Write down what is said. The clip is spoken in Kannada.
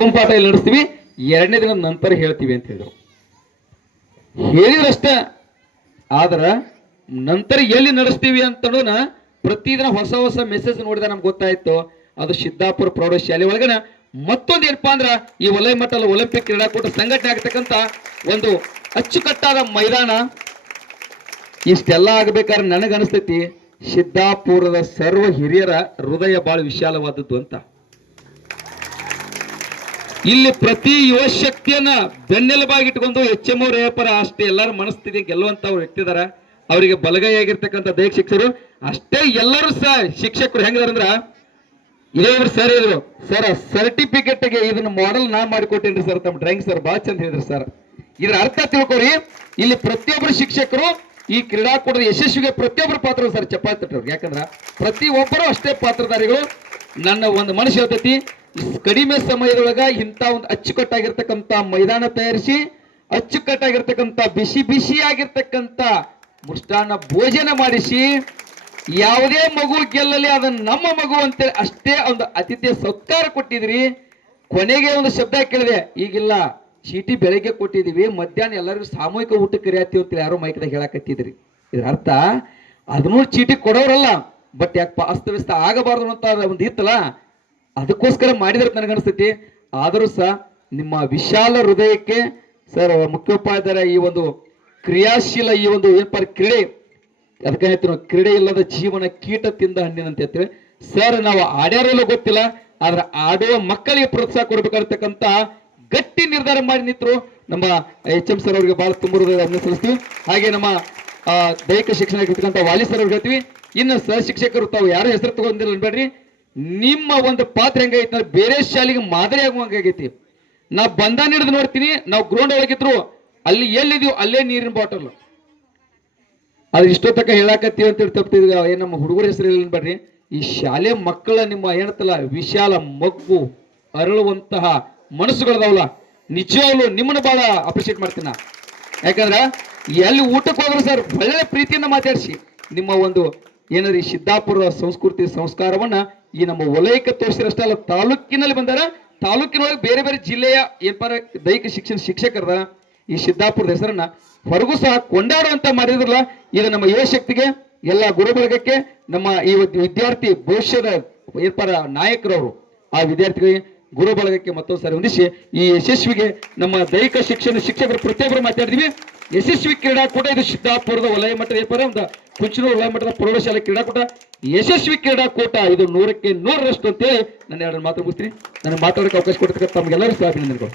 ಪಾಠ ಇಲ್ಲಿ ನಡೆಸ್ತೀವಿ, 2ನೇ ದಿನದ ನಂತರ ಹೇಳ್ತೀವಿ ಅಂತ ಹೇಳಿದ್ರು. ಹೇಳಿದ್ರಷ್ಟೇ, ಆದ್ರ ನಂತರ ಎಲ್ಲಿ ನಡೆಸ್ತೀವಿ ಅಂತನೋನ ಪ್ರತಿದಿನ ಹೊಸ ಹೊಸ ಮೆಸೇಜ್ ನೋಡಿದ ನಮ್ಗೆ ಗೊತ್ತಾಯ್ತು. ಅದು ಸಿದ್ದಾಪುರ ಪ್ರೌಢಶಾಲೆ ಒಳಗನ ಮತ್ತೊಂದು ಏನಪ್ಪಾ ಅಂದ್ರ ಈ ವಲಯ ಮಟ್ಟದ ಒಲಿಂಪಿಕ್ ಕ್ರೀಡಾಕೂಟ ಸಂಘಟನೆ ಆಗ್ತಕ್ಕಂಥ ಒಂದು ಅಚ್ಚುಕಟ್ಟಾದ ಮೈದಾನ. ಇಷ್ಟೆಲ್ಲ ಆಗ್ಬೇಕಾದ್ರೆ ನನಗನ್ನಿಸ್ತೈತಿ ಸಿದ್ದಾಪುರದ ಸರ್ವ ಹಿರಿಯರ ಹೃದಯ ಬಹಳ ವಿಶಾಲವಾದದ್ದು ಅಂತ. ಇಲ್ಲಿ ಪ್ರತಿ ಯುವ ಶಕ್ತಿಯನ್ನ ಬೆನ್ನೆಲುಬಾಗಿಟ್ಕೊಂಡು HM ರೇಪರ ಅಷ್ಟೇ ಎಲ್ಲರ ಮನಸ್ಥಿತಿ ಗೆಲ್ಲುವಂತ ವ್ಯಕ್ತಿ ಇದಾರ. ಅವರಿಗೆ ಬಲಗೈಯಾಗಿರ್ತಕ್ಕಂಥ ದೈಹಿಕ ಶಿಕ್ಷಕರು ಅಷ್ಟೇ. ಎಲ್ಲರೂ ಸಹ ಶಿಕ್ಷಕರು ಹೆಂಗಿದಾರಂದ್ರ ಇದೇ ಸರ್ ಇದ್ರು, ಸರ್ ಸರ್ಟಿಫಿಕೇಟ್ಗೆ ಇದನ್ನ ಮಾಡೆಲ್ ನಾ ಮಾಡಿಕೊಟ್ಟೇನ್ರಿ ಸರ್, ತಮ್ಮ ಡ್ರಾಯಿಂಗ್ ಸರ್ ಬಹಳ ಚಂದ ಹೇಳಿದ್ರು ಸರ್. ಇದ್ರ ಅರ್ಥ ತಿಳ್ಕೊರಿ, ಇಲ್ಲಿ ಪ್ರತಿಯೊಬ್ಬರು ಶಿಕ್ಷಕರು ಈ ಕ್ರೀಡಾಕೂಟದ ಯಶಸ್ವಿಗೆ ಪ್ರತಿಯೊಬ್ಬರು ಪಾತ್ರ ಸರ್. ಚಪ್ಪಾಳೆ ತಟ್ಟವ್ರು, ಯಾಕಂದ್ರ ಪ್ರತಿಯೊಬ್ಬರು ಅಷ್ಟೇ ಪಾತ್ರಧಾರಿಗಳು. ನನ್ನ ಒಂದು ಮನಸ್ಸು ಹೇಳ್ತೈತಿ, ಕಡಿಮೆ ಸಮಯದೊಳಗ ಇಂಥ ಒಂದು ಅಚ್ಚುಕಟ್ಟಾಗಿರ್ತಕ್ಕಂಥ ಮೈದಾನ ತಯಾರಿಸಿ, ಅಚ್ಚುಕಟ್ಟಾಗಿರ್ತಕ್ಕಂಥ ಬಿಸಿ ಬಿಸಿಯಾಗಿರ್ತಕ್ಕಂಥ ಮೃಷ್ಟಾನ್ನ ಭೋಜನ ಮಾಡಿಸಿ, ಯಾವುದೇ ಮಗು ಗೆಲ್ಲಲಿ ಅದನ್ನ ನಮ್ಮ ಮಗು ಅಂತೇಳಿ ಅಷ್ಟೇ ಒಂದು ಅತಿಥ್ಯ ಸತ್ಕಾರ ಕೊಟ್ಟಿದ್ರಿ. ಕೊನೆಗೆ ಒಂದು ಶಬ್ದ ಕೇಳಿದೆ, ಈಗಿಲ್ಲ ಚೀಟಿ ಬೆಳಗ್ಗೆ ಕೊಟ್ಟಿದೀವಿ, ಮಧ್ಯಾಹ್ನ ಎಲ್ಲರಿಗೂ ಸಾಮೂಹಿಕ ಊಟಕ್ಕೆ ಕರಿಯಾತೀವಿ ಅಂತೇಳಿ ಯಾರೋ ಮೈಕದಾಗ ಹೇಳಕತ್ತಿದ್ರಿ. ಇದ್ರ ಅರ್ಥ ಅದನ್ನೂ ಚೀಟಿ ಕೊಡೋರಲ್ಲ, ಬಟ್ ಯಾಕೆ ಅಸ್ತವ್ಯಸ್ತ ಆಗಬಾರ್ದು ಅಂತ ಒಂದು ಇತ್ತಲ್ಲ, ಅದಕ್ಕೋಸ್ಕರ ಮಾಡಿದ್ರೆ ನನಗನ್ನಿಸ್ತೈತಿ. ಆದರೂ ಸಹ ನಿಮ್ಮ ವಿಶಾಲ ಹೃದಯಕ್ಕೆ ಸರ್ ಮುಖ್ಯೋಪಾಧ್ಯಾಯರ ಈ ಒಂದು ಕ್ರಿಯಾಶೀಲ ಈ ಒಂದು ಏನಪ್ಪ ಕ್ರೀಡೆ, ಅದಕ್ಕೆ ಹೇಳ್ತೀವಿ ನಾವು ಕ್ರೀಡೆ ಇಲ್ಲದ ಜೀವನ ಕೀಟ ತಿಂದ ಹಣ್ಣಿನಂತ ಹೇಳ್ತೀವಿ ಸರ್. ನಾವು ಆಡ್ಯಾರಲ್ಲೂ ಗೊತ್ತಿಲ್ಲ, ಆದ್ರೆ ಆಡುವ ಮಕ್ಕಳಿಗೆ ಪ್ರೋತ್ಸಾಹ ಕೊಡ್ಬೇಕಾಗಿರ್ತಕ್ಕಂಥ ಗಟ್ಟಿ ನಿರ್ಧಾರ ಮಾಡಿ ನಿಂತರು ನಮ್ಮ HM ಸರ್ ಅವರಿಗೆ ಬಹಳ ತುಂಬ ಅಭಿನಂದನೆ ಸಲ್ಲಿಸ್ತೀವಿ. ಹಾಗೆ ನಮ್ಮ ದೈಹಿಕ ಶಿಕ್ಷಣ ಇರ್ತಕ್ಕಂಥ ವಾಲಿ ಸರ್ ಅವ್ರಿಗೆ ಹೇಳ್ತೀವಿ. ಇನ್ನು ಸಹ ಶಿಕ್ಷಕರು ತಾವು ಯಾರು ಹೆಸರು ತಗೊಂಡಿಲ್ಲ ಅನ್ಬೇಡ್ರಿ, ನಿಮ್ಮ ಒಂದು ಪಾತ್ರ ಹೆಂಗೈತಿ ಅಂದ್ರೆ ಬೇರೆ ಶಾಲೆಗೆ ಮಾದರಿ ಆಗುವಂಗಾಗೈತಿ. ನಾವು ಬಂದ ಹಿಡಿದು ನೋಡ್ತೀನಿ, ನಾವು ಗ್ರೌಂಡ್ ಒಳಗಿದ್ರು ಅಲ್ಲಿ ಎಲ್ಲಿದೀವಿ ಅಲ್ಲೇ ನೀರಿನ ಬಾಟಲ್, ಅದು ಇಷ್ಟೊತ್ತಕ ಹೇಳಾಕತ್ತೀವಿ ಅಂತೇಳಿ ತಪ್ಪಿದ್ವಿ. ಏನ್ ನಮ್ಮ ಹುಡುಗರ ಹೆಸರು ಇಲ್ಲ ಅನ್ಬೇಡ್ರಿ, ಈ ಶಾಲೆ ಮಕ್ಕಳ ನಿಮ್ಮ ಏನತ್ತಲ್ಲ ವಿಶಾಲ ಮಗ್ಗು ಅರಳುವಂತಹ ಮನಸ್ಸುಗಳದಾವಲ್ಲ, ನಿಜವಾಗ್ಲು ನಿಮ್ಮನ್ನ ಬಹಳ ಅಪ್ರಿಶಿಯೇಟ್ ಮಾಡ್ತೀನಿ ನಾ. ಯಾಕಂದ್ರ ಎಲ್ಲಿ ಊಟಕ್ಕೆ ಹೋದ್ರು ಸರ್ ಒಳ್ಳೆ ಪ್ರೀತಿಯನ್ನ ಮಾತಾಡಿಸಿ ನಿಮ್ಮ ಒಂದು ಏನಾದ್ರೂ ಈ ಸಿದ್ದಾಪುರ ಸಂಸ್ಕೃತಿ ಸಂಸ್ಕಾರವನ್ನ ಈ ನಮ್ಮ ವಲಯಕ್ಕೆ ತೋರಿಸಿರಷ್ಟೇ ಅಲ್ಲ, ತಾಲೂಕಿನಲ್ಲಿ ಬಂದಾರ, ತಾಲೂಕಿನೊಳಗೆ ಬೇರೆ ಬೇರೆ ಜಿಲ್ಲೆಯ ಏನಪ್ಪ ದೈಹಿಕ ಶಿಕ್ಷಣ ಶಿಕ್ಷಕರ ಈ ಸಿದ್ದಾಪುರದ ಹೆಸರನ್ನ ಹೊರಗೂ ಸಹ ಕೊಂಡಾಡುವಂತ ಮಾಡಿದ್ರಲ್ಲ. ಇದು ನಮ್ಮ ಯುವ ಶಕ್ತಿಗೆ, ಎಲ್ಲ ಗುರುಬಳಗಕ್ಕೆ, ನಮ್ಮ ಈ ವಿದ್ಯಾರ್ಥಿ ಭವಿಷ್ಯದ ಏರ್ಪಾರ ನಾಯಕರವರು ಆ ವಿದ್ಯಾರ್ಥಿಗಳಿಗೆ ಗುರು ಬಳಗಕ್ಕೆ ಮತ್ತೊಂದು ಸಾರಿ ಹೊಂದಿಸಿ ಈ ಯಶಸ್ವಿಗೆ ನಮ್ಮ ದೈಹಿಕ ಶಿಕ್ಷಣ ಶಿಕ್ಷಕರು ಪ್ರತಿಯೊಬ್ಬರು ಮಾತಾಡಿದ್ವಿ. ಯಶಸ್ವಿ ಕ್ರೀಡಾಕೂಟ ಇದು ಸಿದ್ದಾಪುರದ ವಲಯ ಮಟ್ಟದ ಏರ್ಪಾರ ಒಂದು ಕುಂಚನೂರು ವಲಯ ಮಟ್ಟದ ಪ್ರೌಢಶಾಲೆ ಕ್ರೀಡಾಕೂಟ, ಯಶಸ್ವಿ ಕ್ರೀಡಾಕೂಟ ಇದು 100ಕ್ಕೆ 100ರಷ್ಟು ಅಂತೇಳಿ ನನ್ನ ಎರಡು ಮಾತು ಮುಗಿಸ್ತೀನಿ. ನನಗೆ ಮಾತಾಡೋಕೆ ಅವಕಾಶ ಕೊಡ್ತಕ್ಕಂಥ ತಮಗೆಲ್ಲರೂ ಸಹ ಅಭಿನಂದನೆಗಳು.